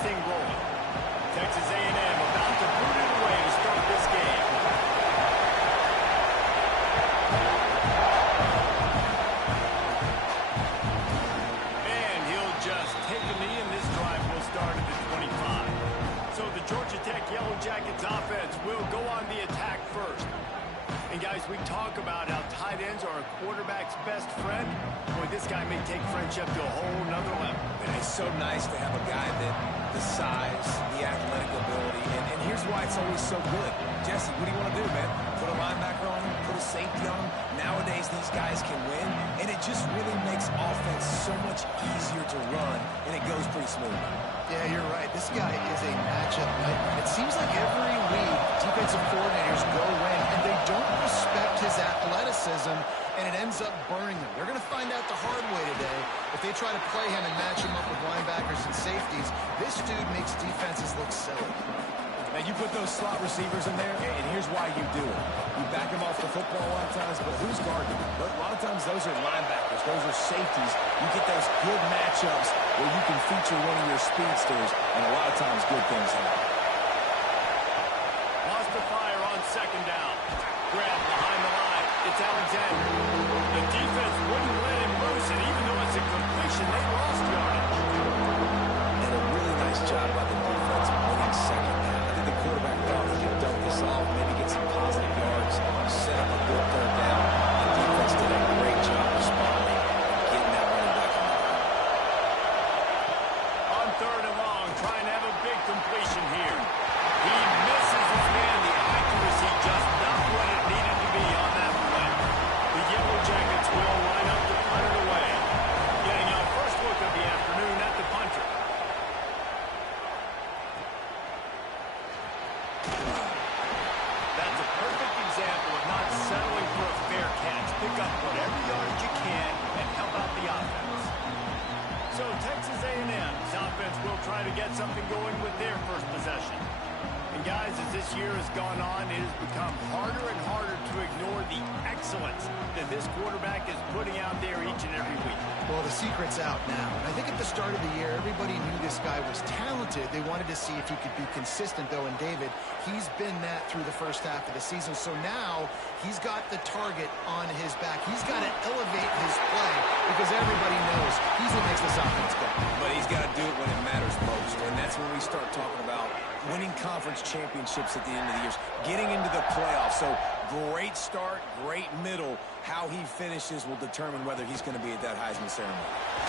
thing rolling. Texas A&M about to boot it away to start this game. And he'll just take a knee, and this drive will start at the 25. So the Georgia Tech Yellow Jackets offense will go on the attack first. And guys, we talk about how tight ends are a quarterback's best friend. Boy, this guy may take friendship to a whole nother level. And it's so nice to have a guy that the size, the athletic ability, and here's why it's always so good. Jesse, what do you want to do, man? Put a linebacker on him, put a safety on him. Nowadays, these guys can win, and it just really makes offense so much easier to run, and it goes pretty smooth. Yeah, you're right. This guy is a matchup nightmare. It seems like every week defensive coordinators go in, and they don't respect his athleticism, and it ends up burning them. They're going to find out the hard way today. If they try to play him and match him up with linebackers and safeties, this dude makes defenses look silly. Now, you put those slot receivers in there, and here's why you do it. You back them off the football a lot of times, but who's guarding them? A lot of times those are linebackers. Those are safeties. You get those good matchups where you can feature one of your speedsters, and a lot of times good things happen. Lost the fire on second down. Grab behind the line. It's Alexander. The defense wouldn't let him loose, and even though it's a completion, they lost yardage. And a really nice job by the defense winning second down. I think the quarterback thought he could dump this off, maybe get some positive yards, set up a good third down. The defense did a great job responding, getting that running back in there. On third and long, trying to have a big completion here. He misses his man. The accuracy just not what it needed to be on that play. The Yellow Jackets will line up to punt it away. Getting our first look of the afternoon at the punter. That's a perfect example of not settling for a fair catch. Pick up whatever yardage you can and help out the offense. So Texas A&M's offense will try to get something going with their first possession. And guys, as this year has gone on, it has become harder and harder to ignore the excellence that this quarterback is putting out there each and every week. Well, the secret's out now. And I think at the start of the year, everybody knew this guy was talented. They wanted to see if he could be consistent, though. And David, he's been that through the first half of the season. So now he's got the target on his back. He's got to elevate his play because everybody knows he's what makes this offense go. But he's got to do it when it matters most. And that's when we start talking about winning conference championships at the end of the year, getting into the playoffs. So great start, great middle. How he finishes will determine whether he's going to be at that Heisman ceremony.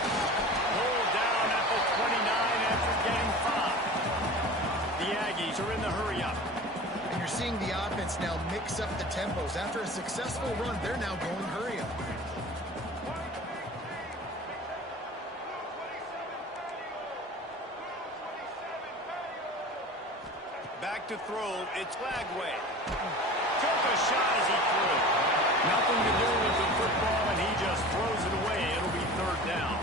Pulled down at the 29 after getting 5. The Aggies are in the hurry-up. And you're seeing the offense now mix up the tempos. After a successful run, they're now going hurry-up. Back to throw, it's Lagway. Took a shot as he threw. Nothing to do with the football, and he just throws it away. It'll be third down.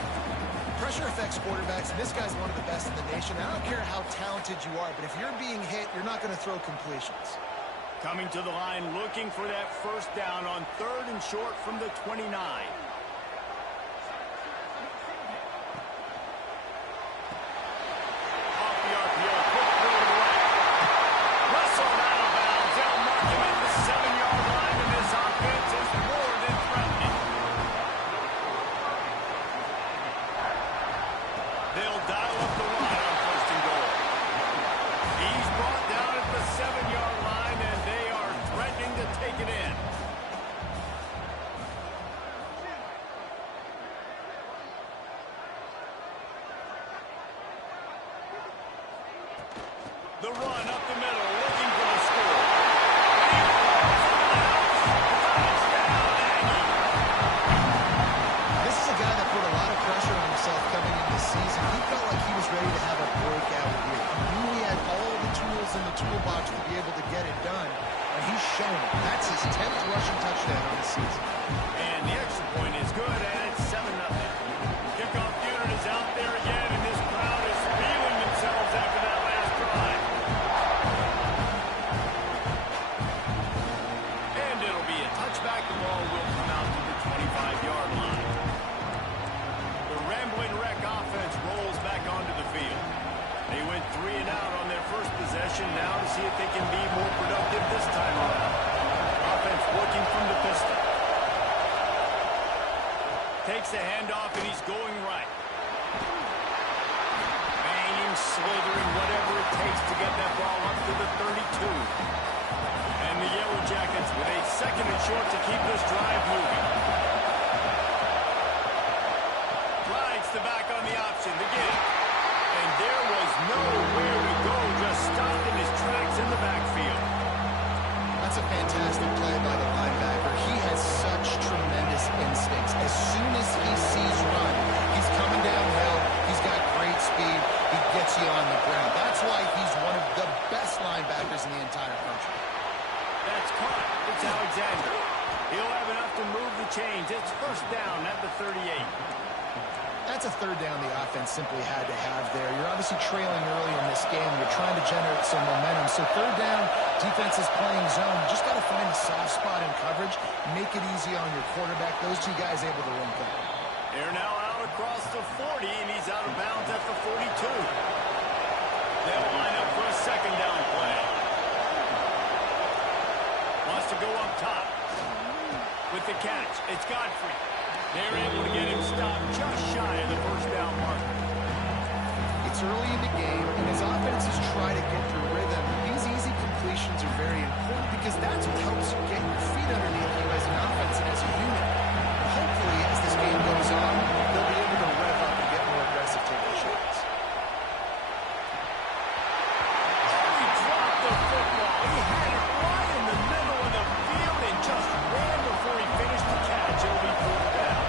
Pressure affects quarterbacks, and this guy's one of the best in the nation. I don't care how talented you are, but if you're being hit, you're not going to throw completions. Coming to the line, looking for that first down on third and short from the 29. The run up the middle, looking for the score. This is a guy that put a lot of pressure on himself coming into the season. He felt like he was ready to have a breakout year. He knew he had all the tools in the toolbox to be able to get it done, and he's shown it. That's his 10th rushing touchdown on the season. And the extra point is good, and it's 7-0. Kickoff unit is out there again, and this crowd is feeling themselves after that last drive. And it'll be a touchback. The ball will come out to the 25-yard line. The Rambling Wreck offense rolls back onto the field. They went see if they can be more productive this time around. Offense working from the pistol. Takes the handoff, and he's going right. Banging, slithering, whatever it takes to get that ball up to the 32. And the Yellow Jackets with a second and short to keep this drive moving. Rides the back on the option, the give. And there was nowhere to go, just stopped in his tracks in the backfield. That's a fantastic play by the linebacker. He has such tremendous instincts. As soon as he sees run, he's coming downhill. He's got great speed. He gets you on the ground. That's why he's one of the best linebackers in the entire country. That's caught. It's Alexander. He'll have enough to move the chains. It's first down at the 38. That's a third down the offense simply had to have there. You're obviously trailing early in this game. You're trying to generate some momentum. So third down, defense is playing zone. You just got to find a soft spot in coverage. Make it easy on your quarterback. Those two guys able to link up. They're now out across the 40, and he's out of bounds at the 42. They'll line up for a second down play. Wants to go up top. With the catch, it's Godfrey. They're able to get him stopped just shy of the first down mark. It's early in the game, and as offenses try to get through rhythm, these easy completions are very important because that's what helps you get your feet underneath you as an offense and as a unit. Hopefully, as this game goes on, they'll be able to rev up and get more aggressive taking shots. Oh, he dropped the football. He had it right in the middle of the field and just ran before he finished the catch. It'll be fourth down.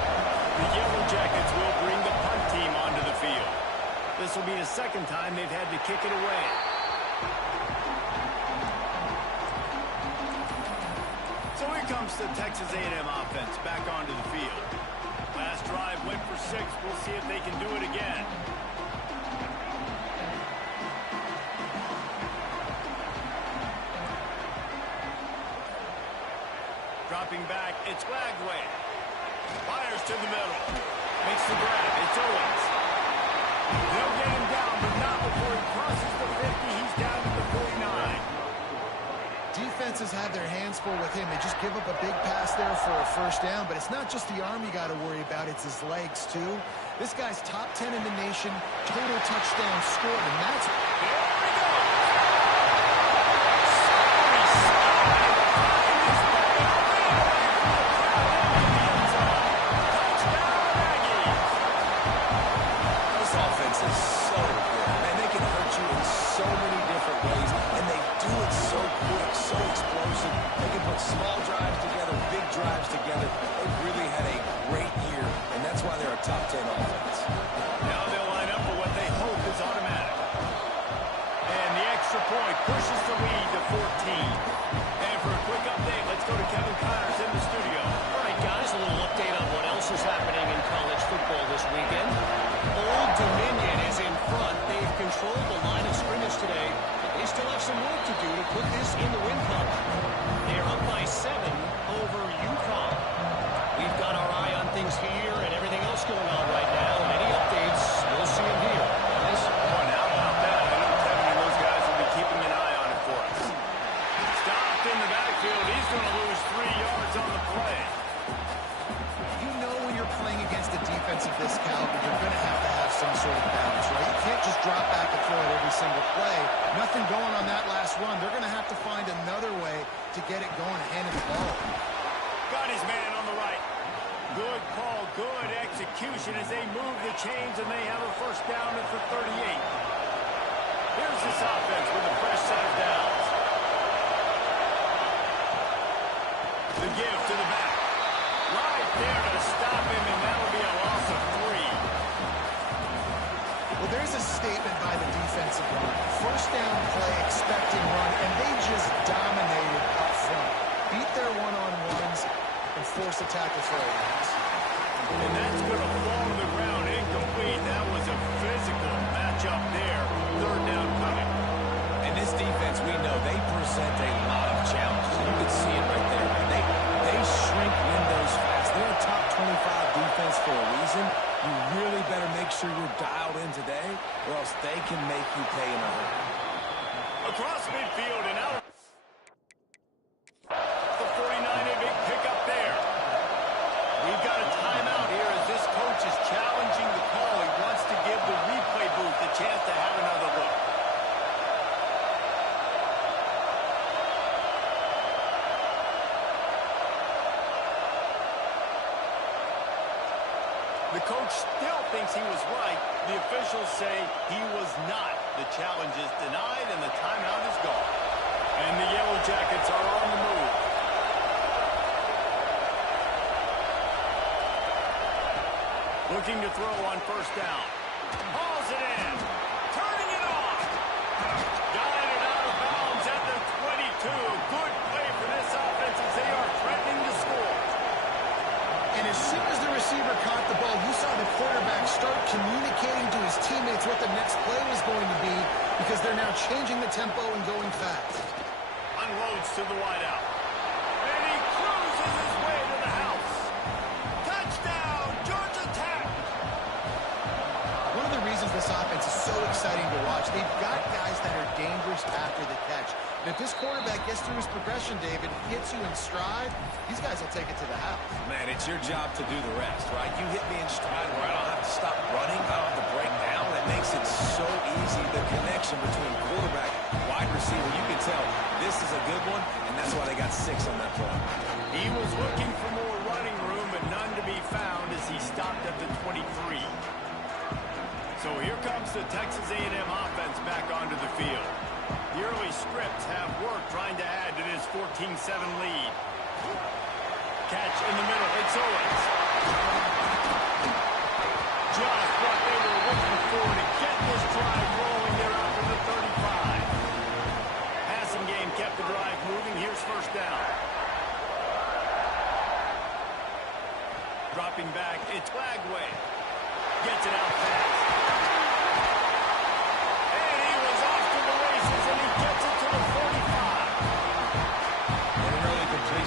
The Yellow Jackets will bring the punt team onto the field. This will be the second time they've had to kick it away. So here comes the Texas A&M offense back onto the field. Last drive went for 6. We'll see if they can do it again. Dropping back, it's Lagway. Fires to the middle. Makes the grab. It's Owens. They'll get him down, but not before he crosses the 50. He's down to the 49. Defenses have their hands full with him. They just give up a big pass there for a first down, but it's not just the arm you got to worry about. It's his legs, too. This guy's top 10 in the nation, total touchdown scored, and that's... There we go! Is so good. Man, they can hurt you in so many different ways, and they do it so quick, so explosive. They can put small drives together, big drives together. They've really had a great year, and that's why they're a top 10 offense. Now they'll line up for what they hope is automatic. And the extra point pushes the lead to 14. And for a quick update, let's go to Kevin Connors in the studio. All right, guys, a little update on what else is happening in college football this weekend. Old Dominion is in front. They've controlled the line of scrimmage today, but they still have some work to do to put this in the win column. They're up by 7 over UConn. We've got our eye on things here and everything else going on right now, and any updates, we'll see them here. Guys? Oh, and how about that? I know Kevin and those guys will be keeping an eye on it for us. Stopped in the backfield. He's going to lose 3 yards on the play. You know when you're playing against a defense of this caliber, you're going to have some sort of balance, right? You can't just drop back and throw it every single play. Nothing going on that last run. They're going to have to find another way to get it going and hand the ball. Got his man on the right. Good call, good execution as they move the chains, and they have a first down at the 38. Here's this offense with a fresh set of downs. The give to the back. Right there to stop him, and that'll be a loss of 3. Well, there's a statement by the defensive line. First down play, expecting run, and they just dominated up front. Beat their one-on-ones and force a tackle for a loss. And that's going to fall to the ground incomplete. That was a physical matchup there. Third down coming. And this defense, we know, they present a lot of challenges. You can see it right there. They shrink windows fast. They're a top 25 defense for a reason. You really better make sure you're dialed in today, or else they can make you pay in a hurry. Across midfield and out. The 49, a big pickup there. We've got a timeout here as this coach is challenging the call. He wants to give the replay booth a chance to have another look. The coach still thinks he was right. The officials say he was not. The challenge is denied and the timeout is gone. And the Yellow Jackets are on the move. Looking to throw on first down. Hauls it in. Turning it off. Guided out of bounds at the 22. Good play for this offense as they are threatening to score. And as soon as the receiver caught the ball, you saw the quarterback start communicating to his teammates what the next play was going to be because they're now changing the tempo and going fast. Unloads to the wideout. And he cruises his way to the house. Touchdown, Georgia Tech! One of the reasons this offense is so exciting to watch, they've got guys that are dangerous after the catch. And if this quarterback gets through his progression, David, hits you in stride, these guys will take it to the house. Man, it's your job to do the rest, right? You hit me in stride where I don't have to stop running. I don't have to break down. It makes it so easy. The connection between quarterback and wide receiver, you can tell this is a good one, and that's why they got 6 on that play. He was looking for more running room, but none to be found as he stopped at the 23. So here comes the Texas A&M offense back onto the field. The early scripts have worked trying to add to this 14-7 lead. Catch in the middle. It's Owens. Just what they were looking for to get this drive rolling there out from the 35. Passing game kept the drive moving. Here's first down. Dropping back. It's Flagway. Gets it out fast.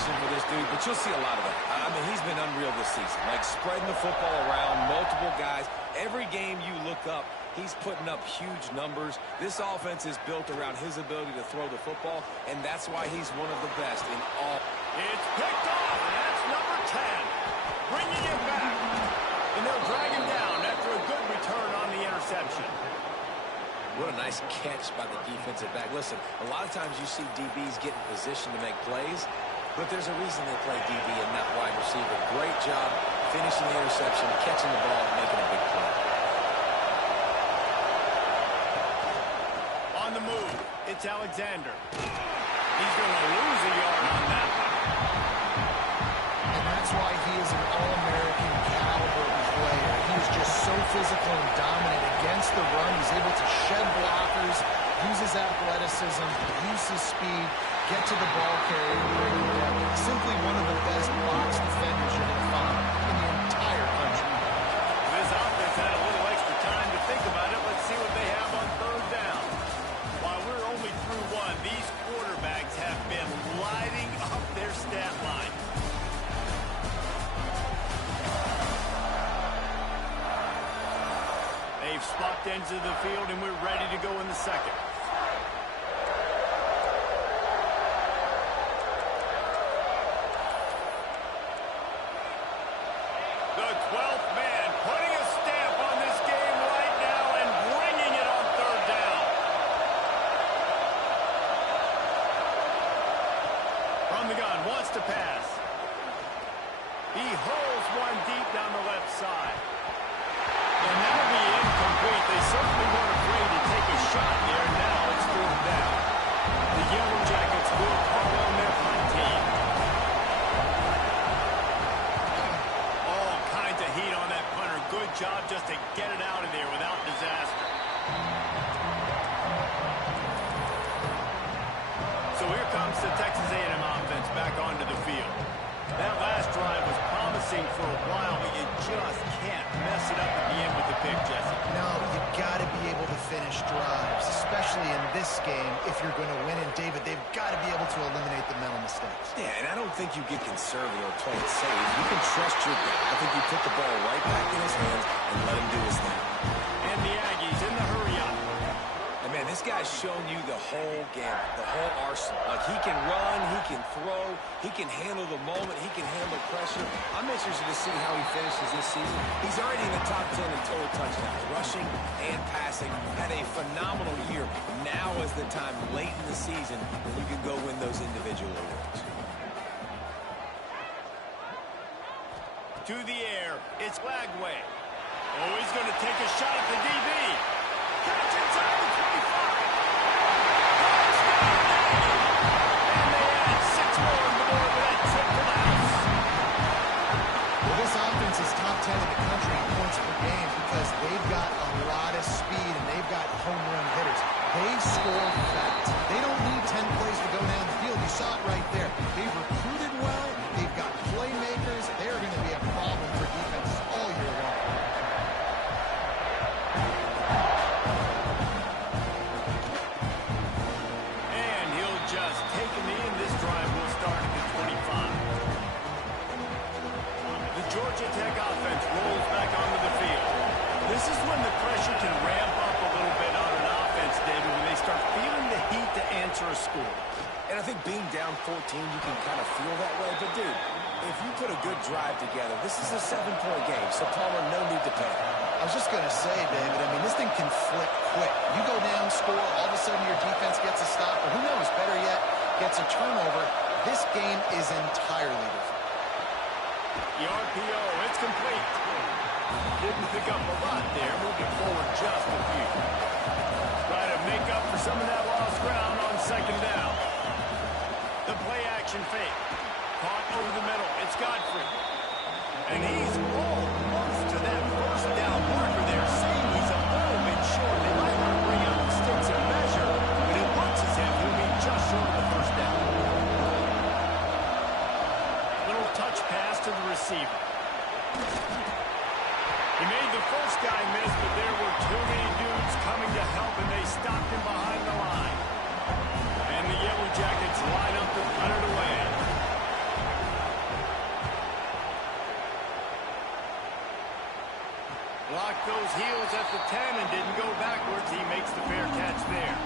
For this dude, but you'll see a lot of that. I mean, he's been unreal this season, like spreading the football around, multiple guys. Every game you look up, he's putting up huge numbers. This offense is built around his ability to throw the football, and that's why he's one of the best in all. It's picked off, and that's number 10. Bringing it back. And they'll drag him down after a good return on the interception. What a nice catch by the defensive back. Listen, a lot of times you see DBs get in position to make plays, but there's a reason they play DB and not wide receiver. Great job finishing the interception, catching the ball, and making a big play. On the move, it's Alexander. He's going to lose a yard on that one. And that's why he is an All-American caliber player. He is just so physical and dominant against the run. He's able to shed blockers, use his athleticism, use his speed, get to the ball carrier, and bring him down. Simply one of the best box defenders you're going to find in the entire country. This offense had a little extra time to think about it. Let's see what they have on third down. While we're only through one, these quarterbacks have been lighting up their stat line. They've swapped ends of the field, and we're ready to go in the second. The 12th man putting a stamp on this game right now and bringing it on third down. From the gun, wants to pass. He hurls one deep down the left side. And that'll be incomplete. They certainly weren't afraid to take a shot there. Now it's fourth down. The Yellow Jackets will call on their punt team. All kinds of heat on that punter. Good job just to get it out of there without disaster. So here comes the Texas A&M offense back onto the field. That last drive was promising for a while, but you just can't mess it up at the end with the pick, Jesse. No, you've got to be able to finish drives, especially in this game if you're going to win. And, David, they've got to be able to eliminate the mental mistakes. Yeah, and I don't think you get conservative or play it safe. You can trust your guy. I think you put the ball right back in his hands and let him do his thing. And the Aggies in the hurry-up. And, man, this This guy's shown you the whole gamut, the whole arsenal. Like, he can run, he can throw, he can handle the moment, he can handle pressure. I'm interested to see how he finishes this season. He's already in the top 10 in total touchdowns, rushing and passing. Had a phenomenal year. Now is the time late in the season when you can go win those individual awards. To the air, it's Lagway. Oh, he's going to take a shot at the DB. Catch inside the 25. Touchdown, and they add 6 more on the board with that trip to the house. Well, this offense is top 10 in the country in points per game because they've got a lot of speed and they've got home run hitters. They score fast. They don't need 10 plays to go down the field. You saw it right there. They've recruited well. They've got playmakers. They're going to be a problem for defenses all year long. And he'll just take a knee, and this drive will start at the 25. The Georgia Tech offense rolls back onto the field. This is when the pressure can ramp up a little bit on an offense, David, when they start feeling the heat to answer a score. And I think being down 14, you can kind of feel that way. But, dude, if you put a good drive together, this is a 7-point game, so Palmer, no need to panic. I was just going to say, David, I mean, this thing can flip quick. You go down, score, all of a sudden your defense gets a stop, or who knows, better yet, gets a turnover. This game is entirely different. The RPO, it's complete. Didn't pick up a lot there, moving forward just a few. Try to make up for some of that lost ground on second down. The play-action fake. Caught over the middle. It's Godfrey. And he's almost to that first down marker there, saying he's a little bit short. They might want to bring out the sticks and measure, but it looks as if he'll be just short of the first down. Little touch pass to the receiver. He made the first guy miss, but there were too many dudes coming to help, and they stopped him behind the line. And the Yellow Jackets line up to put it away. Blocked those heels at the 10 and didn't go backwards. He makes the fair catch there.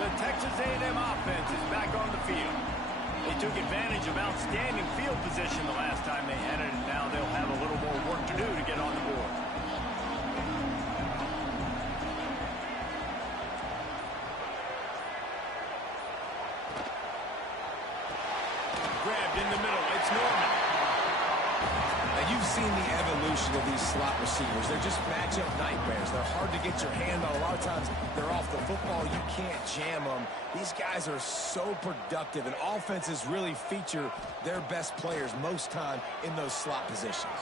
The Texas A&M offense is back on the field. They took advantage of outstanding field position the last time they had it, and now they'll have a little more work to do to get on the board. Grabbed in the middle. It's Norman. Now, you've seen the evolution of these slot receivers. They're just matchup nightmares. They're hard to get your hand on. A lot of times, they're off the football. You can't jam them. These guys are so productive, and offenses really feature their best players most time in those slot positions.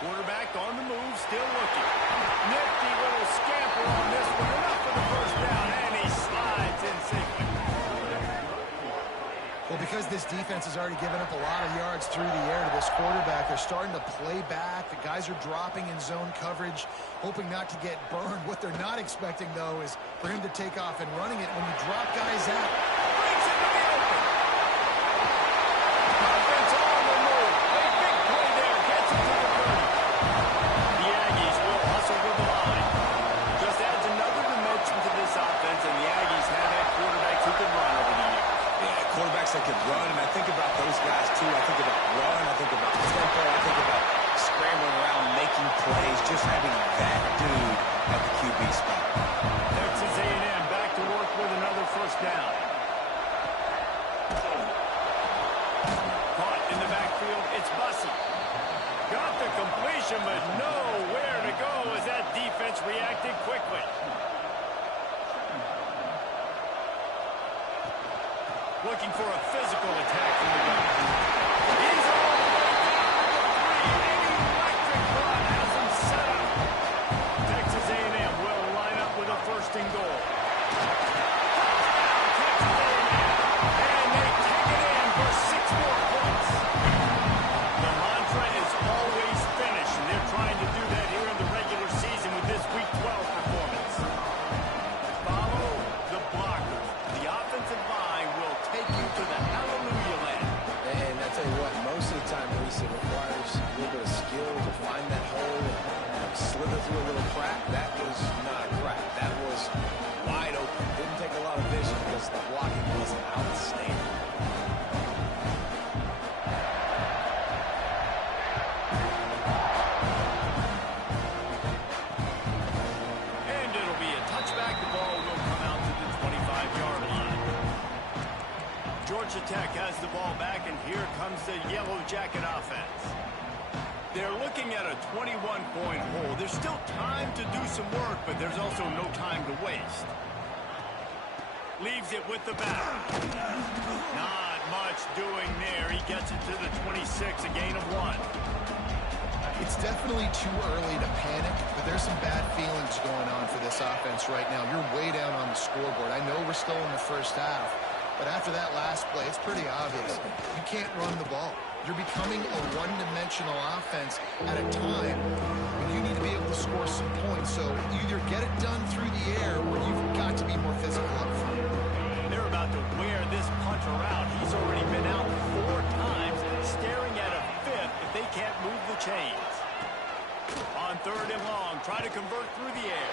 Quarterback on the move, still looking. Nifty little scamper on this one. Enough for the first down, and he slides in safely. Well, because this defense has already given up a lot of yards through the air to this quarterback, they're starting to play back. The guys are dropping in zone coverage, hoping not to get burned. What they're not expecting, though, is for him to take off and running it. When you drop guys out, Brings it to the open. Offense on the move. A big play there. Gets it to the 30. The Aggies will hustle to the line. Just adds another dimension to this offense, and the Aggies have had quarterbacks who can run over the years. Yeah, quarterbacks that can run, and I think about those guys, too. I think about run, I think about tempo, I think about scrambling around, making plays, just having that dude at the QB spot. Texas A&M back to work with another first down. Caught in the backfield, it's Bussey. Got the completion, but nowhere to go as that defense reacted quickly. Looking for a physical attack from the gun. He's all the way down to the 3. An electric run has him set up. Texas A&M will line up with a first and goal. Touchdown, Texas A&M. And they take it in for 6 more points. The mantra is always finish, and they're trying to do that here in the regular season with this Week 12 performance. Follow the blockers. The offensive line will take you to the hallelujah land. Georgia Tech has the ball back, and here comes the Yellow Jacket offense. They're looking at a 21-point hole. There's still time to do some work, but there's also no time to waste. Leaves it with the back. Not much doing there. He gets it to the 26, a gain of 1. It's definitely too early to panic, but there's some bad feelings going on for this offense right now. You're way down on the scoreboard. I know we're still in the first half, but after that last play, it's pretty obvious. You can't run the ball. You're becoming a one-dimensional offense at a time when you need to be able to score some points. So either get it done through the air or you've got to be more physical up front. They're about to wear this punter out. He's already been out 4 times, staring at a 5th if they can't move the chains. On 3rd and long, try to convert through the air.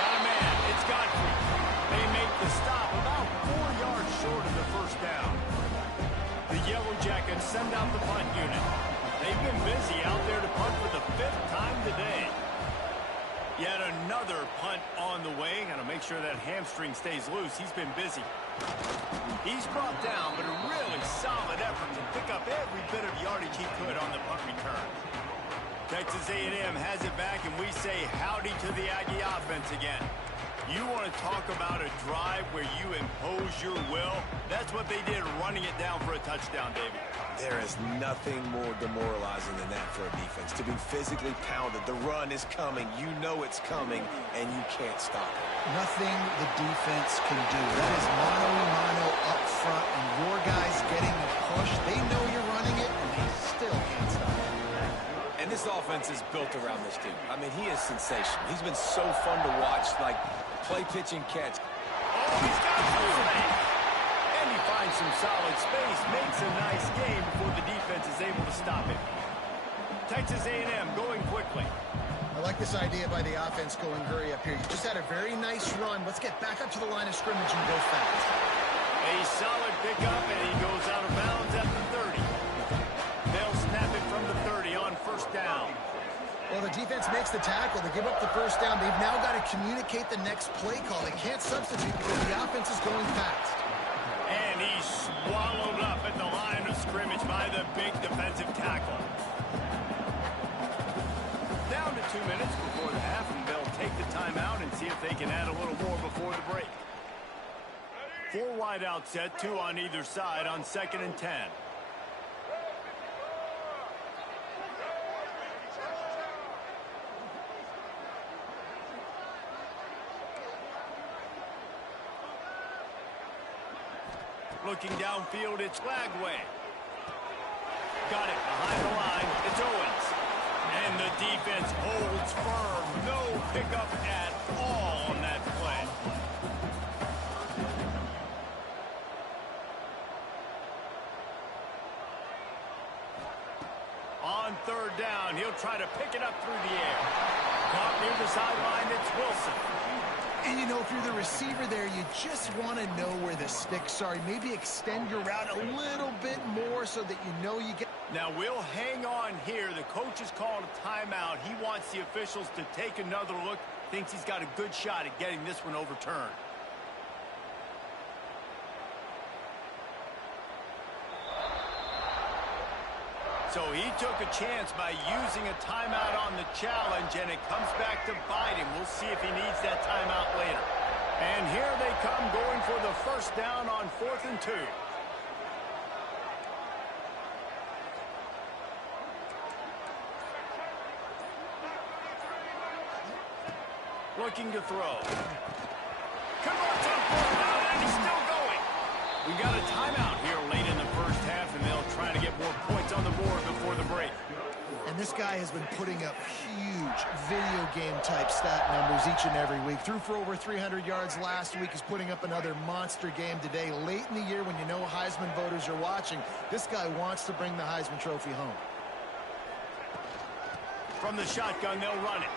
Got a man. It's Godfrey. They make the stop about 4 yards short of the first down. The Yellow Jackets send out the punt unit. They've been busy out there to punt for the 5th time today. Yet another punt on the way. Got to make sure that hamstring stays loose. He's been busy. He's brought down, but a really solid effort to pick up every bit of yardage he could on the punt return. Texas A&M has it back, and we say howdy to the Aggie offense again. You want to talk about a drive where you impose your will? That's what they did, running it down for a touchdown, David. There is nothing more demoralizing than that for a defense. To be physically pounded, the run is coming, you know it's coming, and you can't stop it. Nothing the defense can do. That is mano-a-mano up front, and your guys getting a push. They know you're running it, and they still can't stop it. And this offense is built around this dude. I mean, he is sensational. He's been so fun to watch, like play, pitch, and catch. Oh, he's got it. And he finds some solid space, makes a nice game before the defense is able to stop him. Texas A&M going quickly. I like this idea by the offense going hurry up here. You just had a very nice run. Let's get back up to the line of scrimmage and go fast. A solid pickup, and he goes out of bounds at the 30. They'll snap it from the 30 on 1st down. Well, the defense makes the tackle. They give up the 1st down. They've now got to communicate the next play call. They can't substitute because the offense is going fast. And he's swallowed up at the line of scrimmage by the big defensive tackle. Down to 2 minutes before the half, and they'll take the timeout and see if they can add a little more before the break. 4 wide out set, 2 on either side on 2nd and 10. Looking downfield, it's Lagway. Got it behind the line. It's Owens. And the defense holds firm. No pickup at all on that play. On 3rd down, he'll try to pick it up through the air. Caught near the sideline, it's Wilson. And, you know, if you're the receiver there, you just want to know where the sticks are. Maybe extend your route a little bit more so that you know you get... Now, we'll hang on here. The coach has called a timeout. He wants the officials to take another look. Thinks he's got a good shot at getting this one overturned. So he took a chance by using a timeout on the challenge, and it comes back to bite him. We'll see if he needs that timeout later. And here they come, going for the 1st down on 4th and 2. Looking to throw. Converts on 4th down, and he's still going. We got a timeout here late in the first half, and they'll try to get more points on the board before the break. And this guy has been putting up huge video game type stat numbers each and every week. Threw for over 300 yards last week. He's putting up another monster game today. Late in the year when you know Heisman voters are watching, this guy wants to bring the Heisman Trophy home. From the shotgun, they'll run it.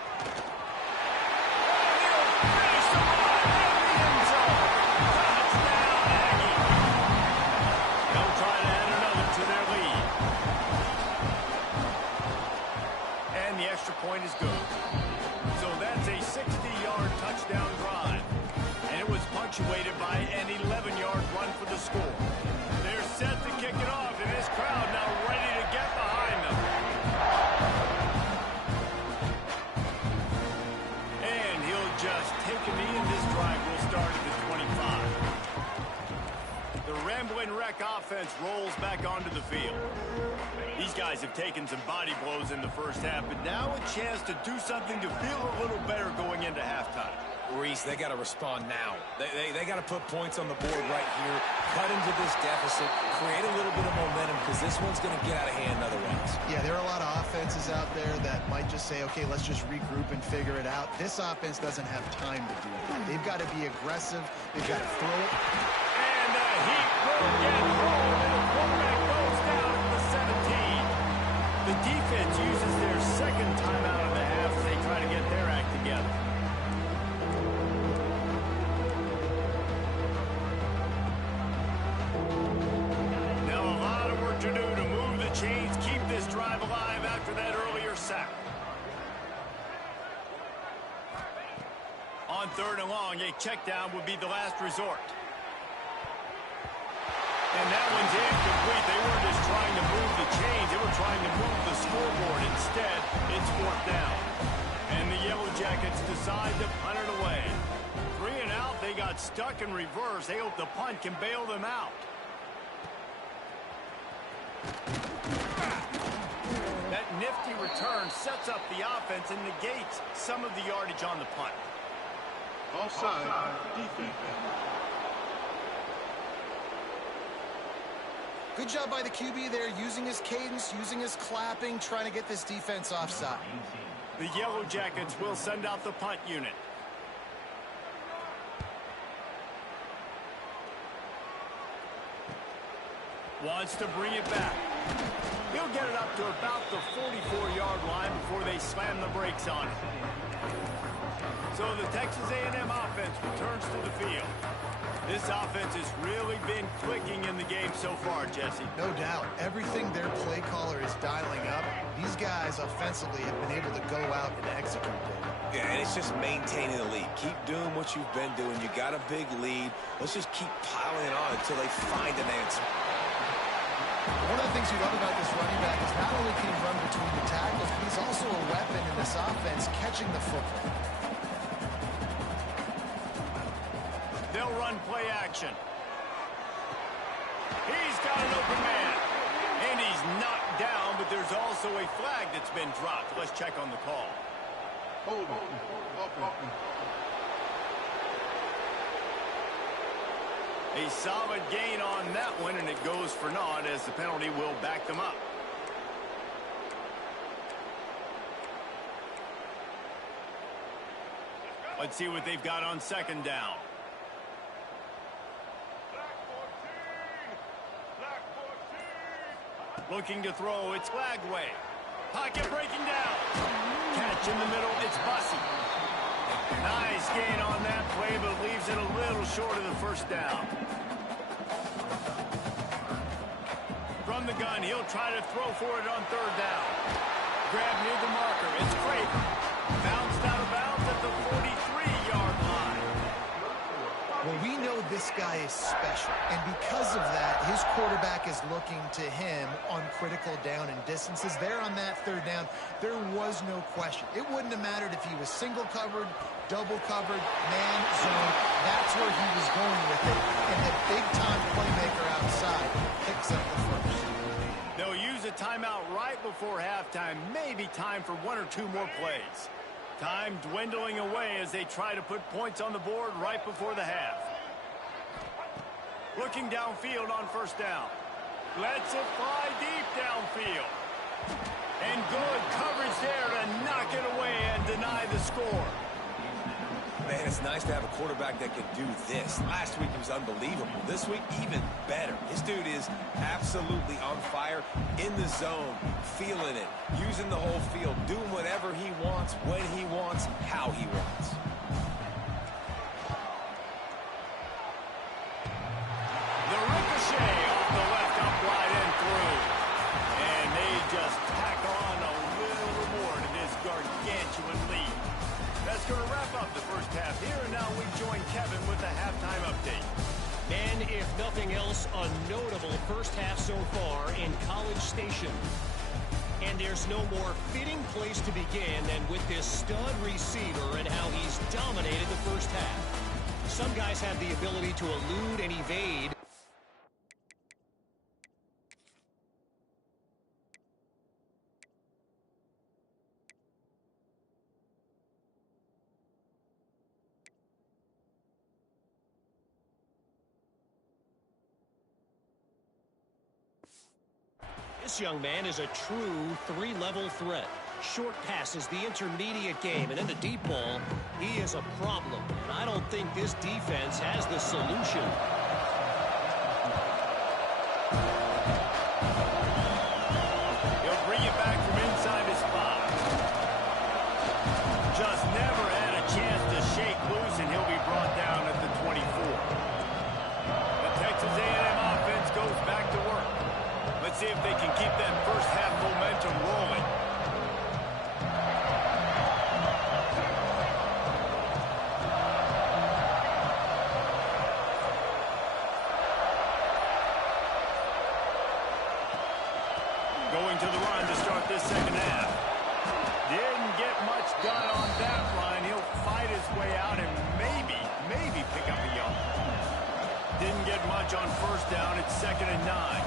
Point is good. So that's a 60-yard touchdown drive. And it was punctuated by an 11-yard run for the score. There's scrambling wreck offense rolls back onto the field. These guys have taken some body blows in the first half, but now a chance to do something to feel a little better going into halftime. Reese, they got to respond now. They got to put points on the board right here, cut into this deficit, create a little bit of momentum, because this one's going to get out of hand otherwise. Yeah, there are a lot of offenses out there that might just say, okay, let's just regroup and figure it out. This offense doesn't have time to do that. They've got to be aggressive. They've got to throw it. And the Heat will get home, and the quarterback goes down at the 17. The defense uses their second timeout of the half as they try to get their act together. Now a lot of work to do to move the chains, keep this drive alive after that earlier sack. On 3rd and long, a check down would be the last resort. And that one's incomplete. They weren't just trying to move the chains. They were trying to move the scoreboard. Instead, it's 4th down. And the Yellow Jackets decide to punt it away. 3 and out. They got stuck in reverse. They hope the punt can bail them out. That nifty return sets up the offense and negates some of the yardage on the punt. Offside, defense. Good job by the QB there, using his cadence, using his clapping, trying to get this defense offside. The Yellow Jackets will send out the punt unit. Wants to bring it back. He'll get it up to about the 44-yard line before they slam the brakes on it. So the Texas A&M offense returns to the field. This offense has really been clicking in the game so far, Jesse. No doubt. Everything their play caller is dialing up, these guys offensively have been able to go out and execute it. Yeah, and it's just maintaining the lead. Keep doing what you've been doing. You got a big lead. Let's just keep piling on until they find an answer. One of the things you love about this running back is not only can he run between the tackles, but he's also a weapon in this offense catching the football. They'll run play action. He's got an open man. And he's knocked down, but there's also a flag that's been dropped. Let's check on the call. Hold on. A solid gain on that one, and it goes for naught as the penalty will back them up. Let's see what they've got on 2nd down. Looking to throw, it's Lagway. Pocket breaking down. Catch in the middle, it's Bussey. Nice gain on that play, but leaves it a little short of the 1st down. From the gun, he'll try to throw for it on 3rd down. Grab near the marker, it's Craven. Bounced out of bounds at the 43-yard line. Well, we know this guy is special, and because of that, his quarterback is looking to him on critical down and distances. There on that 3rd down, there was no question. It wouldn't have mattered if he was single covered, double covered, man, zone. That's where he was going with it, and the big-time playmaker outside picks up the 1st. They'll use a timeout right before halftime, maybe time for 1 or 2 more plays. Time dwindling away as they try to put points on the board right before the half. Looking downfield on 1st down. Lets it fly deep downfield. And good coverage there to knock it away and deny the score. Man, it's nice to have a quarterback that can do this. Last week he was unbelievable. This week, even better. This dude is absolutely on fire, in the zone, feeling it, using the whole field, doing whatever he wants, when he wants, how he wants. The ricochet off the left upright and through. And they just tack on a little more to this gargantuan lead. That's going to wrap up the first half here, and now we join Kevin with the halftime update. And if nothing else, a notable first half so far in College Station. And there's no more fitting place to begin than with this stud receiver and how he's dominated the first half. Some guys have the ability to elude and evade. This young man is a true three-level threat. Short passes, the intermediate game, and then the deep ball. He is a problem, and I don't think this defense has the solution. He'll bring it back from inside his spot. Just never had a chance to shake loose, and he'll be brought down at the 24. The Texas A&M offense goes back to work. Let's see if they can keep that first half momentum rolling. Going to the run to start this second half. Didn't get much done on that run. He'll fight his way out and maybe pick up a yard. Didn't get much on first down. It's 2nd and 9.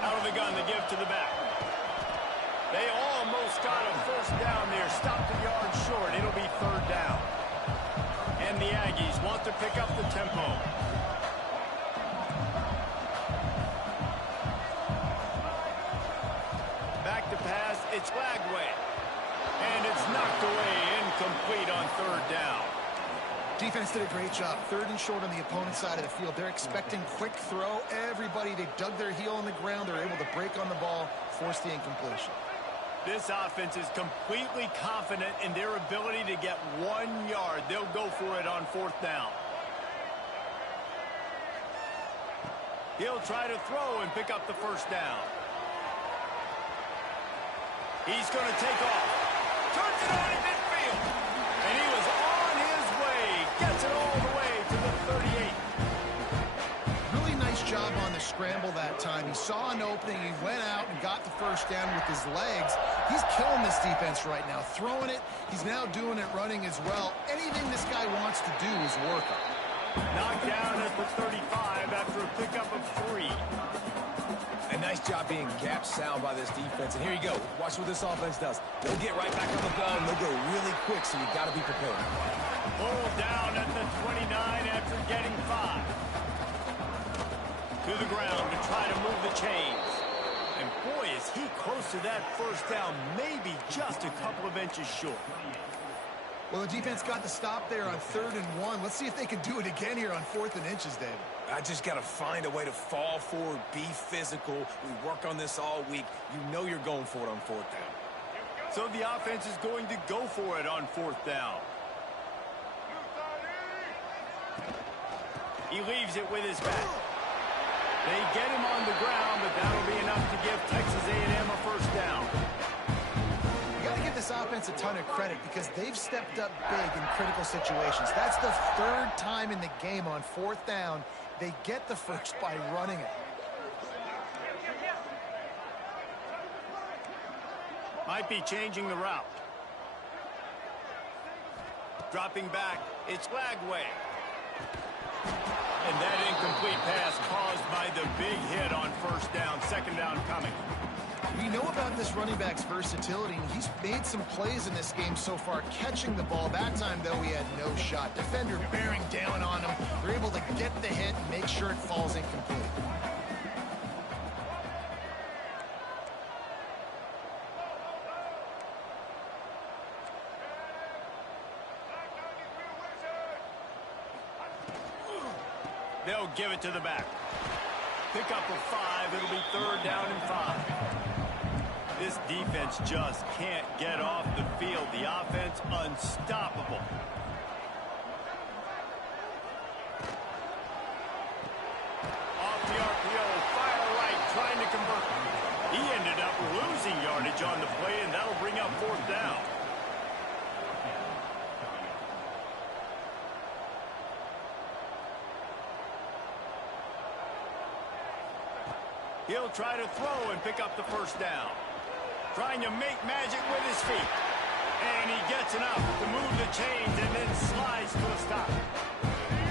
Out of the gun, the give to the back. They almost got a first down there. Stopped a yard short. It'll be 3rd down. And the Aggies want to pick up the tempo. Back to pass. It's Lagway. And it's knocked away, incomplete on 3rd down. Defense did a great job. 3rd and short on the opponent's side of the field. They're expecting quick throw. Everybody, they dug their heel on the ground. They're able to break on the ball, force the incompletion. This offense is completely confident in their ability to get 1 yard. They'll go for it on 4th down. He'll try to throw and pick up the first down. He's going to take off. Turns it on in midfield. And he was on his way. Gets it all the way to the 38. Really nice job on the scramble that time. He saw an opening. He went out and got the first down with his legs. He's killing this defense right now. Throwing it. He's now doing it running as well. Anything this guy wants to do is work on. Knocked down at the 35 after a pickup of 3. A nice job being gapped sound by this defense. And here you go. Watch what this offense does. They'll get right back on the gun. They'll go really quick, so you got to be prepared. Pulled down at the 29 after getting 5. To the ground to try to move the chains. And boy, is he close to that first down. Maybe just a couple of inches short. Well, the defense got the stop there on 3rd and 1. Let's see if they can do it again here on 4th and inches, David. I just got to find a way to fall forward, be physical. We work on this all week. You know you're going for it on 4th down. So the offense is going to go for it on 4th down. He leaves it with his back. They get him on the ground, but that'll be enough to give Texas A&M a first down. You got to give this offense a ton of credit because they've stepped up big in critical situations. That's the 3rd time in the game on 4th down. They get the first by running it. Might be changing the route. Dropping back, it's Lagway. And that incomplete pass caused by the big hit on first down. 2nd down coming. We know about this running back's versatility, and he's made some plays in this game so far, catching the ball. That time, though, he had no shot. Defender bearing down on him. They're able to get the hit and make sure it falls incomplete. They'll give it to the back. Pick up a 5. It'll be 3rd down and 5. This defense just can't get off the field. The offense unstoppable. Off the RPO, fire right, trying to convert. He ended up losing yardage on the play, and that'll bring up 4th down. He'll try to throw and pick up the first down. Trying to make magic with his feet. And he gets enough to move the chains and then slides to a stop.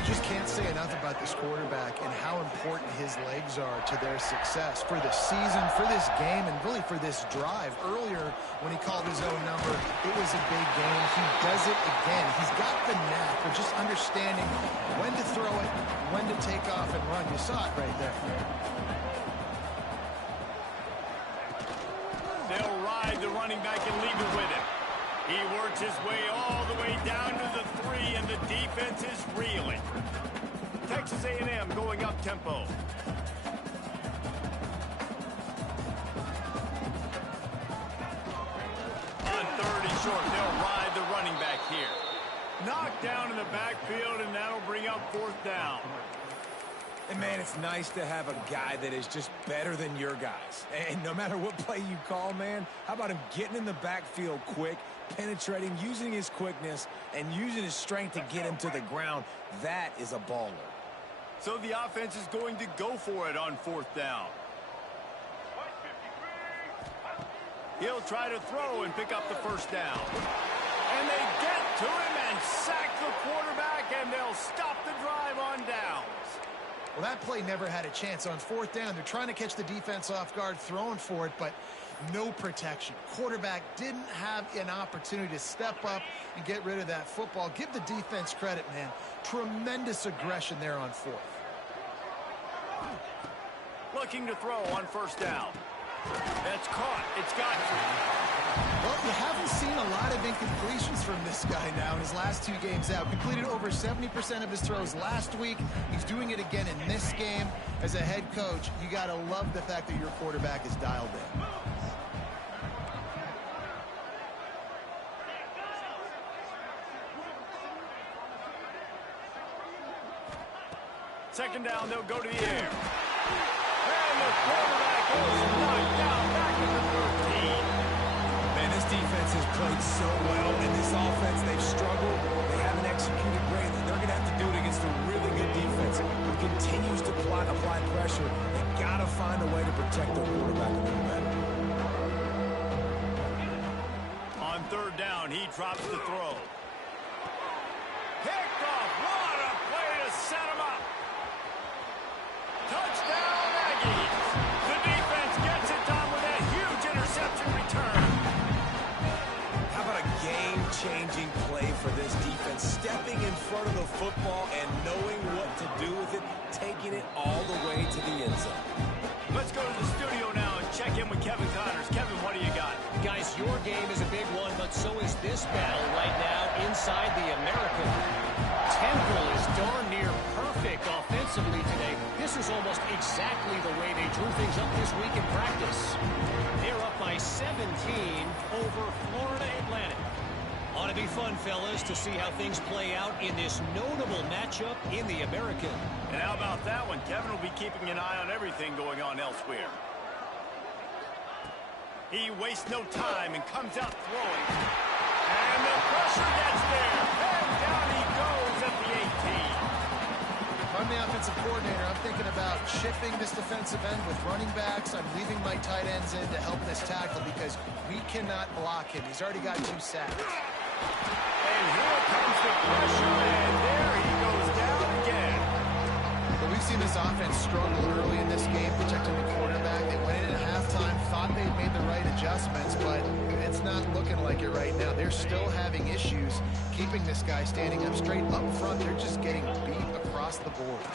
just can't say enough about this quarterback and how important his legs are to their success for the season, for this game, and really for this drive. Earlier, when he called his own number, it was a big game. He does it again. He's got the knack for just understanding when to throw it, when to take off and run. You saw it right there. They'll ride the running back and leave it with him. He works his way all the way down to the 3, and the defense is reeling. Texas A&M going up tempo. On 3rd and short, they'll ride the running back here. Knocked down in the backfield, and that'll bring up 4th down. And, man, it's nice to have a guy that is just better than your guys. And no matter what play you call, man, how about him getting in the backfield quick, penetrating, using his quickness, and using his strength to get him to the ground? That is a baller. So the offense is going to go for it on 4th down. He'll try to throw and pick up the 1st down. And they get to him and sack the quarterback, and they'll stop the drive on downs. Well, that play never had a chance. On 4th down, they're trying to catch the defense off guard, throwing for it, but no protection. Quarterback didn't have an opportunity to step up and get rid of that football. Give the defense credit, man. Tremendous aggression there on 4th. Looking to throw on 1st down. That's caught. It's Godfrey. Well, you haven't seen a lot of incompletions from this guy now in his last 2 games out. Completed over 70% of his throws last week. He's doing it again in this game. As a head coach, you got to love the fact that your quarterback is dialed in. 2nd down, they'll go to the air. And the quarterback is knocked down back at the 13. Man, this defense has played so well, and this offense, they've struggled. They haven't executed greatly. They're going to have to do it against a really good defense who continues to apply pressure. They got to find a way to protect their quarterback a little better. On 3rd down, he drops the throw. Picked off. What a play to set him up. Touchdown, Aggies. The defense gets it done with that huge interception return. How about a game-changing play for this defense? Stepping in front of the football and knowing what to do with it, taking it all the way to the end zone. Let's go to the studio now and check in with Kevin Connors. Kevin, what do you got? Guys, your game is a big one, but so is this battle right now inside the American. Temple is darn near perfect offensively today. This is almost exactly the way they drew things up this week in practice. They're up by 17 over Florida Atlantic. Ought to be fun, fellas, to see how things play out in this notable matchup in the American. And how about that one? Kevin will be keeping an eye on everything going on elsewhere. He wastes no time and comes out throwing. And the pressure gets there. And down he goes at the 18. If I'm the offensive coordinator, I'm thinking about shifting this defensive end with running backs. I'm leaving my tight ends in to help this tackle because we cannot block him. He's already got 2 sacks. And here comes the pressure, and there he goes down again. But we've seen this offense struggle early in this game protecting the quarterback. They went in at halftime, thought they'd made the right adjustments, but it's not looking like it right now. They're still having issues keeping this guy standing up straight up front. They're just getting beat across the board.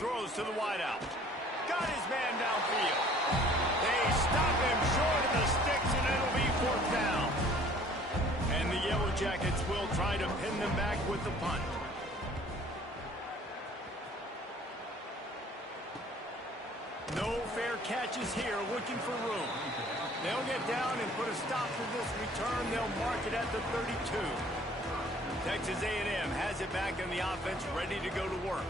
Throws to the wideout. Got his man downfield. They stop him short of the sticks, and it'll be 4th down. And the Yellow Jackets will try to pin them back with the punt. No fair catches here, looking for room. They'll get down and put a stop to this return. They'll mark it at the 32. Texas A&M has it back in the offense, ready to go to work.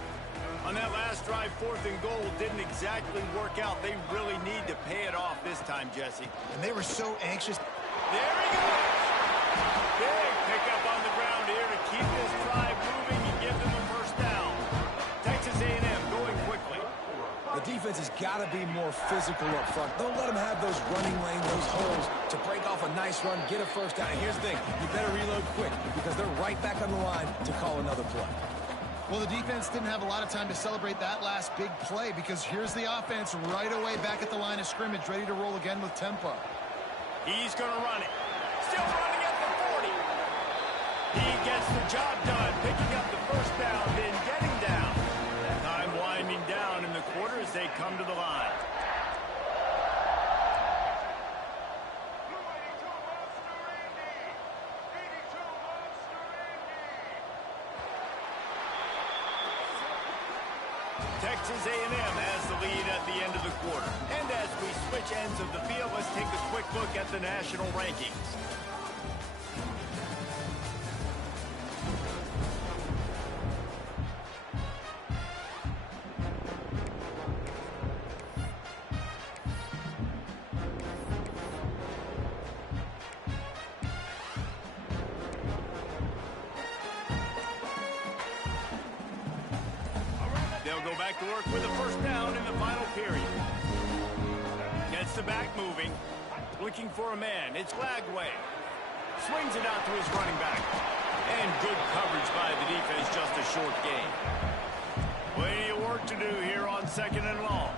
On that last drive, 4th and goal didn't exactly work out. They really need to pay it off this time, Jesse. And they were so anxious. There he goes. Big pickup on the ground here to keep this drive moving and give them the 1st down. Texas A&M going quickly. The The defense has got to be more physical up front. Don't let them have those running lanes, those holes to break off a nice run, get a first down. And here's the thing, you better reload quick because they're right back on the line to call another play. Well, the defense didn't have a lot of time to celebrate that last big play because here's the offense right away back at the line of scrimmage, ready to roll again with tempo. He's going to run it. Still running at the 40. He gets the job done, picking up the first down, then getting down. Time winding down in the quarter as they come to the line. Texas A&M has the lead at the end of the quarter. And as we switch ends of the field, let's take a quick look at the national rankings. Go back to work with a first down in the final period. Gets the back moving. Looking for a man. It's Lagway. Swings it out to his running back. And good coverage by the defense, just a short gain. Plenty of work to do here on 2nd and long.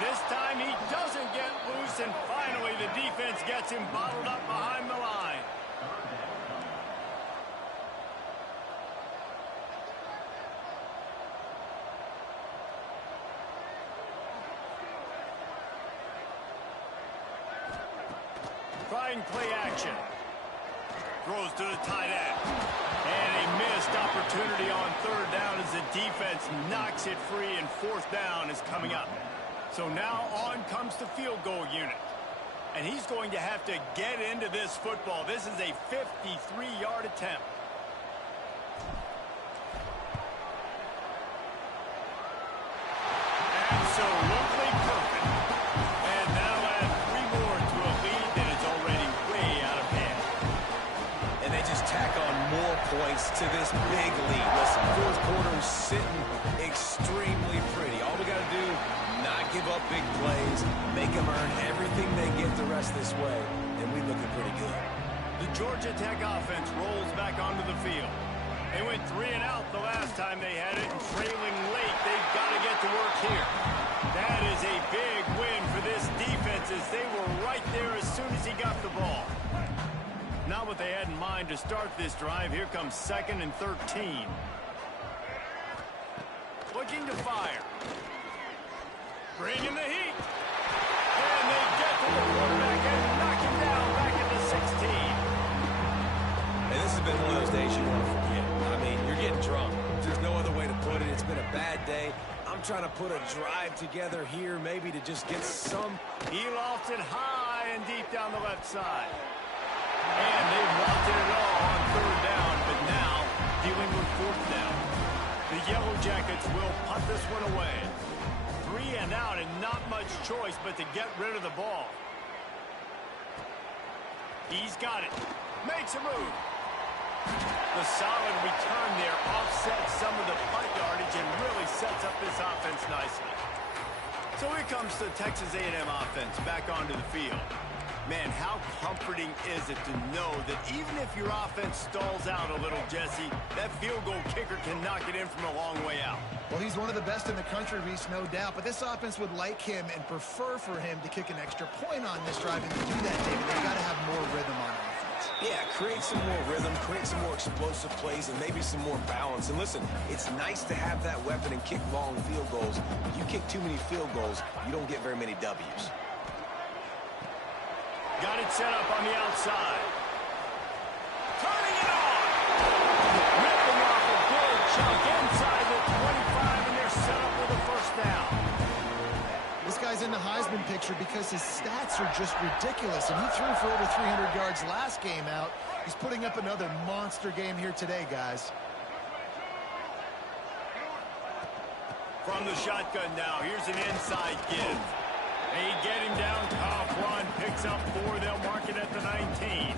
This time he doesn't get loose, and finally the defense gets him bottled up behind the line. Trying play action. Throws to the tight end. And a missed opportunity on 3rd down as the defense knocks it free, and 4th down is coming up. So now on comes the field goal unit. And he's going to have to get into this football. This is a 53-yard attempt. Absolutely perfect. And now add 3 more to a lead that is already way out of hand. And they just tack on more points to this big lead. Listen, 4th quarter is sitting extremely pretty. All we got to do, not give up big plays, make them earn everything they get the rest this way, and we looking pretty good. The Georgia Tech offense rolls back onto the field. They went 3 and out the last time they had it, and trailing late, they've got to get to work here. That is a big win for this defense as they were right there as soon as he got the ball. Not what they had in mind to start this drive. Here comes 2nd and 13. Looking to fire. Bringing the heat. And they get to the quarterback and knock him down back at the 16. And this has been one of those days you want to forget. I mean, you're getting drunk. There's no other way to put it. It's been a bad day. I'm trying to put a drive together here maybe to just get some. He lofts it high and deep down the left side. And they wanted it all on 3rd down, but now dealing with 4th down. The Yellow Jackets will punt this one away. 3 and out, and not much choice but to get rid of the ball. He's got it. Makes a move. The solid return there offsets some of the punt yardage and really sets up this offense nicely. So here comes the Texas A&M offense back onto the field. Man, how comforting is it to know that even if your offense stalls out a little, Jesse, that field goal kicker can knock it in from a long way out. Well, he's one of the best in the country, Reese, no doubt. But this offense would like him and prefer for him to kick an extra point on this drive. And to do that, David, they've got to have more rhythm on offense. Yeah, create some more rhythm, create some more explosive plays, and maybe some more balance. And listen, it's nice to have that weapon and kick long field goals. If you kick too many field goals, you don't get very many W's. Got it set up on the outside. Turning it on. Ripping off a good chunk inside the 25, and they're set up with a first down. This guy's in the Heisman picture because his stats are just ridiculous, and he threw for over 300 yards last game out. He's putting up another monster game here today, guys. From the shotgun now, here's an inside give. They get him down, tough run, picks up 4, they'll mark it at the 19.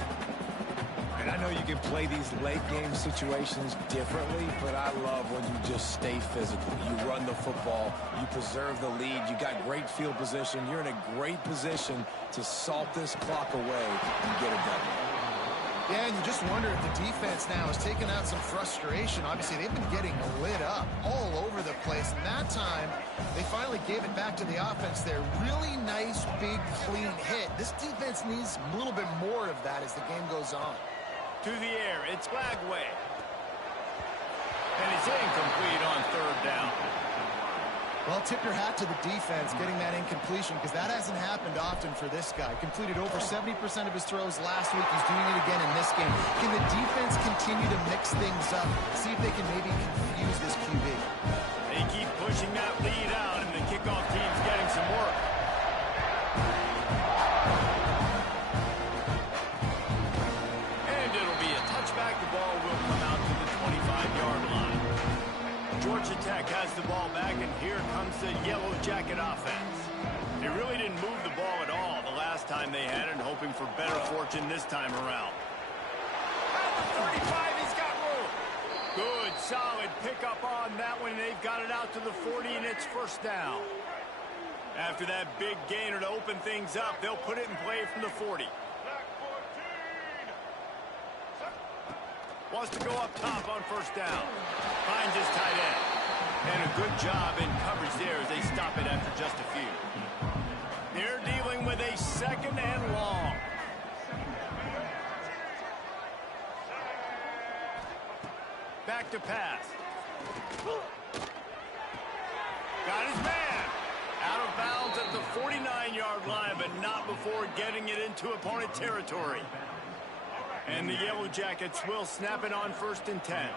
right, I know you can play these late game situations differently, but I love when you just stay physical. You run the football, you preserve the lead, you got great field position, you're in a great position to salt this clock away and get it done. Yeah, and you just wonder if the defense now has taken out some frustration. Obviously, they've been getting lit up all over the place. And that time, they finally gave it back to the offense there. Really nice, big, clean hit. This defense needs a little bit more of that as the game goes on. To the air, it's Flagway. And it's incomplete on third down. Well, tip your hat to the defense getting that incompletion because that hasn't happened often for this guy. Completed over 70% of his throws last week. He's doing it again in this game. Can the defense continue to mix things up? See if they can maybe confuse this QB. They keep pushing that lead out, and the kickoff team's getting some work. And it'll be a touchback. The ball will come out to the 25-yard line. Georgia Tech has the ball back, and here comes the Yellow Jacket offense. They really didn't move the ball at all the last time they had it, hoping for better fortune this time around. At the 35, he's got room. Good, solid pickup on that one. They've got it out to the 40, and it's first down. After that big gainer to open things up, they'll put it in play from the 40. Wants to go up top on first down. Finds his tight end. And a good job in coverage there as they stop it after just a few. They're dealing with a second and long. Back to pass. Got his man. Out of bounds at the 49-yard line, but not before getting it into opponent territory. And the Yellow Jackets will snap it on first and 10.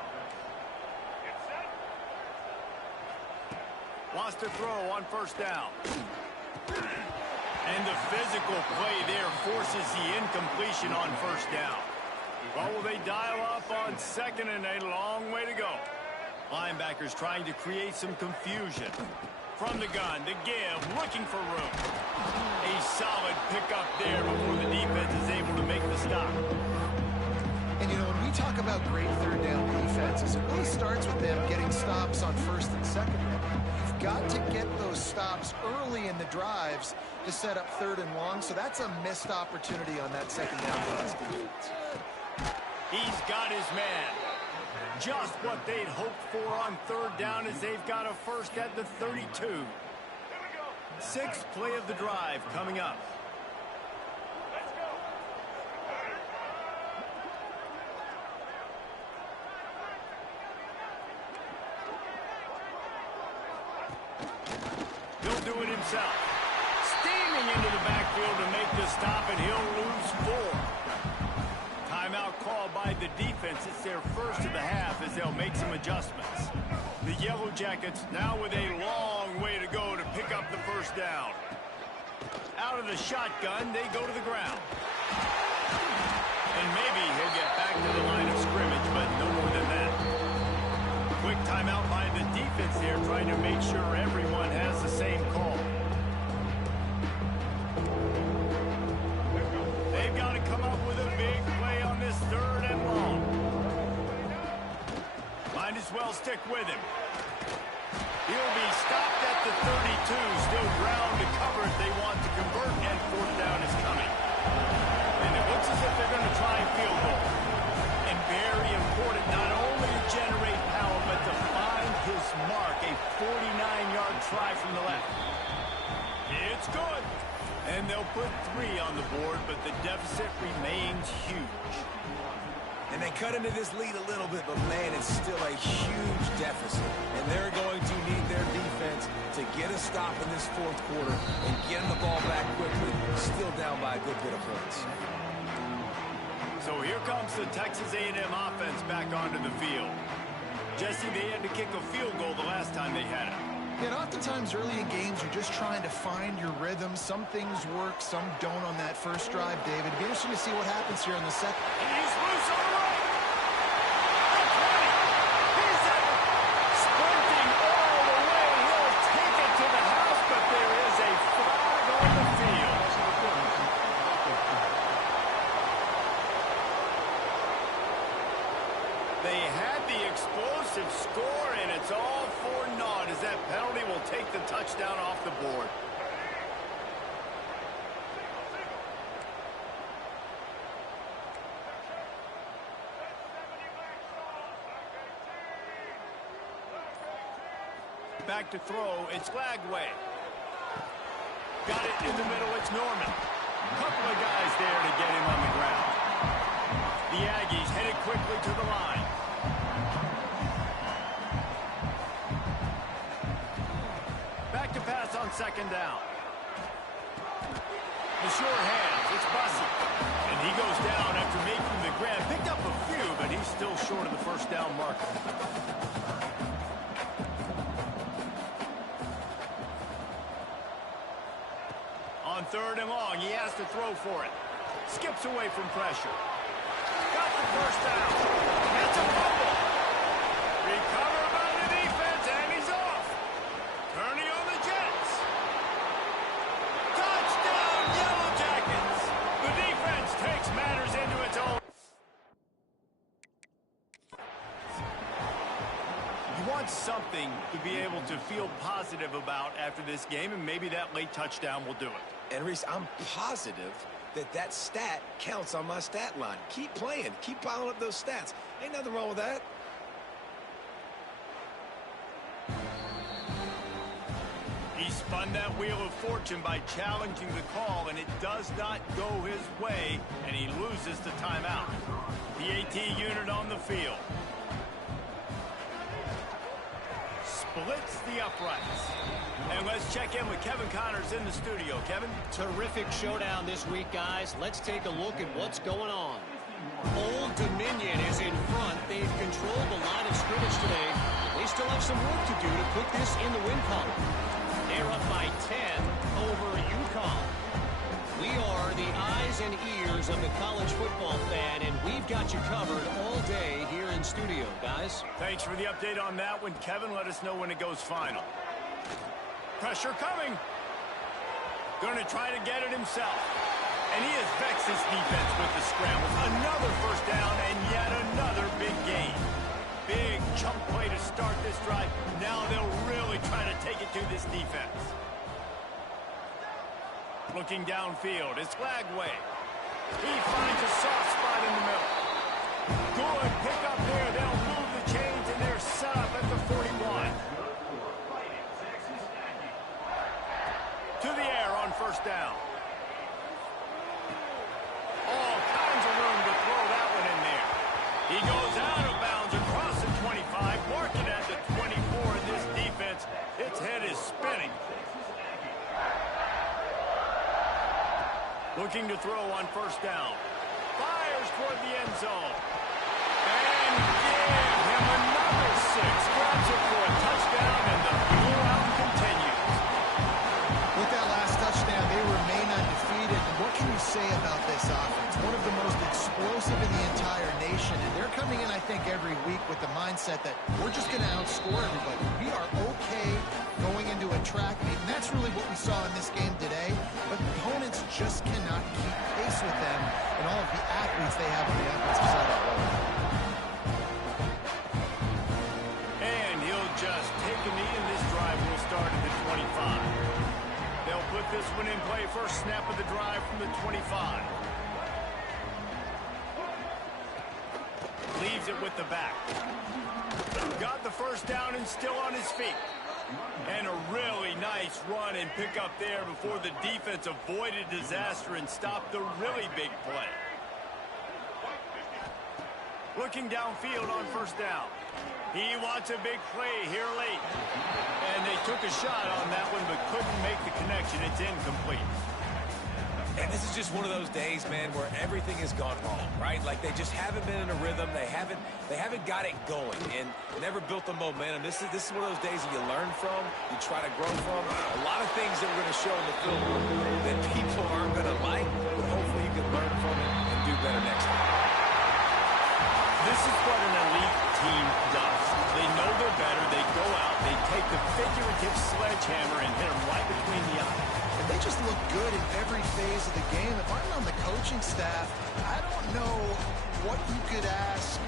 Wants to throw on first down. And the physical play there forces the incompletion on first down. Well, will they dial up on second and a long way to go? Linebackers trying to create some confusion. From the gun, the give, looking for room. A solid pickup there before the defense is able to make the stop. And, you know, when we talk about great third down defenses, it really starts with them getting stops on first and second down. You've got to get those stops early in the drives to set up third and long, so that's a missed opportunity on that second down for this defense. He's got his man. Just what they'd hoped for on third down as they've got a first at the 32. Sixth play of the drive coming up. He'll do it himself. Steaming into the backfield to make the stop, and he'll lose 4. Timeout called by the defense. It's their first of the half as they'll make some adjustments. The Yellow Jackets now with a long way to go to pick up the first down. Out of the shotgun, they go to the ground. And maybe he'll get back to the line of scrimmage, but no more than that. Quick timeout by the defense here, trying to make sure everyone has the same call. They've got to come up with a big play on this third and long. Might as well stick with him. He'll be stopped at the 32. Still ground to cover if they want to convert, and fourth down is coming. And it looks as if they're going to try a field goal. And very important not only to generate power, but to find his mark. A 49-yard try from the left. It's good. And they'll put 3 on the board, but the deficit remains huge. And they cut into this lead a little bit, but, man, it's still a huge deficit. And they're going to need their defense to get a stop in this fourth quarter and get the ball back quickly, still down by a good bit of points. So here comes the Texas A&M offense back onto the field. Jesse, they had to kick a field goal the last time they had it. And oftentimes early in games, you're just trying to find your rhythm. Some things work, some don't on that first drive, David. It'd be interesting to see what happens here in the second. He's loose on the right. The 20. He's sprinting all the way. He'll take it to the house, but there is a flag on the field. touchdown off the board. Back to throw, it's Lagway. Got it in the middle, it's Norman. Couple of guys there to get him on the ground. The Aggies headed quickly to the line. Back to pass on second down. The sure hands, it's Bussey. And he goes down after making the grab. Picked up a few, but he's still short of the first down marker. On third and long, he has to throw for it. Skips away from pressure. Got the first down. That's a fumble. Recovered by the defense, and he's off. Turning on the Jets. Touchdown, Yellow Jackets. The defense takes matters into its own. You want something to be able to feel positive about after this game, and maybe that late touchdown will do it. And Reese, I'm positive that stat counts on my stat line. Keep playing. Keep piling up those stats. Ain't nothing wrong with that. He spun that wheel of fortune by challenging the call, and it does not go his way, and he loses the timeout. The AT unit on the field. Splits the uprights. And let's check in with Kevin Connors in the studio. Kevin? Terrific showdown this week, guys. Let's take a look at what's going on. Old Dominion is in front. They've controlled the line of scrimmage today. They still have some work to do to put this in the win column. They're up by 10 over UConn. We are the eyes and ears of the college football fan, and we've got you covered all day here in studio, guys. Thanks for the update on that one, Kevin. Let us know when it goes final. Pressure coming. Going to try to get it himself. And he has vexed his defense with the scrambles. Another first down and yet another big gain. Big chunk play to start this drive. Now they'll really try to take it to this defense. Looking downfield, it's Lagway. He finds a soft spot in the middle. Good pick up there. They'll move the chains, and they're set up at the 41. To the air on first down. All kinds of room to throw that one in there. He goes out of bounds across the 25, marking at the 24 in this defense. Its head is spinning. Looking to throw on first down. Fires toward the end zone. And give him another 6. Grabs it for a touchdown, and the blowout continues. With that last touchdown, they remain undefeated. And what can you say about this offense? One of the most explosive in the entire nation. And they're coming in, I think, every week with the mindset that we're just going to outscore everybody. We are okay going into a track meet. And that's really what we saw in this game today. But opponents just cannot keep pace with them and all of the athletes they have on the offensive side of the ball. And he'll just take a knee, and this drive will start at the 25. They'll put this one in play. First snap of the drive from the 25. Leaves it with the back. Got the first down and still on his feet. And a really nice run and pick up there before the defense avoided disaster and stopped the really big play. Looking downfield on first down. He wants a big play here late. And they took a shot on that one but couldn't make the connection. It's incomplete. And this is just one of those days, man, where everything has gone wrong, right? Like they just haven't been in a rhythm. They haven't got it going and never built the momentum. This is one of those days that you learn from, you try to grow from. A lot of things that we're going to show in the film that people aren't going to like, but hopefully you can learn from it and do better next time. This is what an elite team does. They know they're better. They go out, they take the figurative sledgehammer and hit them right between the eyes. And they just look good in every phase of the game. If I'm on the coaching staff, I don't know what you could ask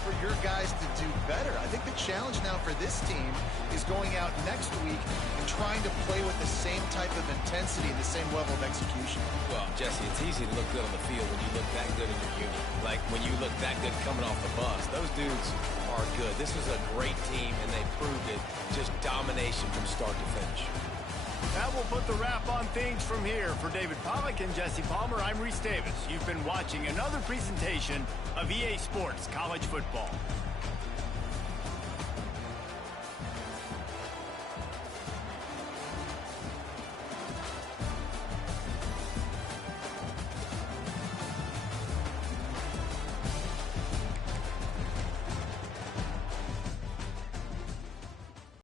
for your guys to do better. I think the challenge now for this team is going out next week and trying to play with the same type of intensity and the same level of execution. Well, Jesse, it's easy to look good on the field when you look that good in your unit. Like when you look that good coming off the bus. Those dudes are good. This is a great team, and they proved it. Just domination from start to finish. That will put the wrap on things from here. For David Pollack and Jesse Palmer, I'm Reese Davis. You've been watching another presentation of EA Sports College Football.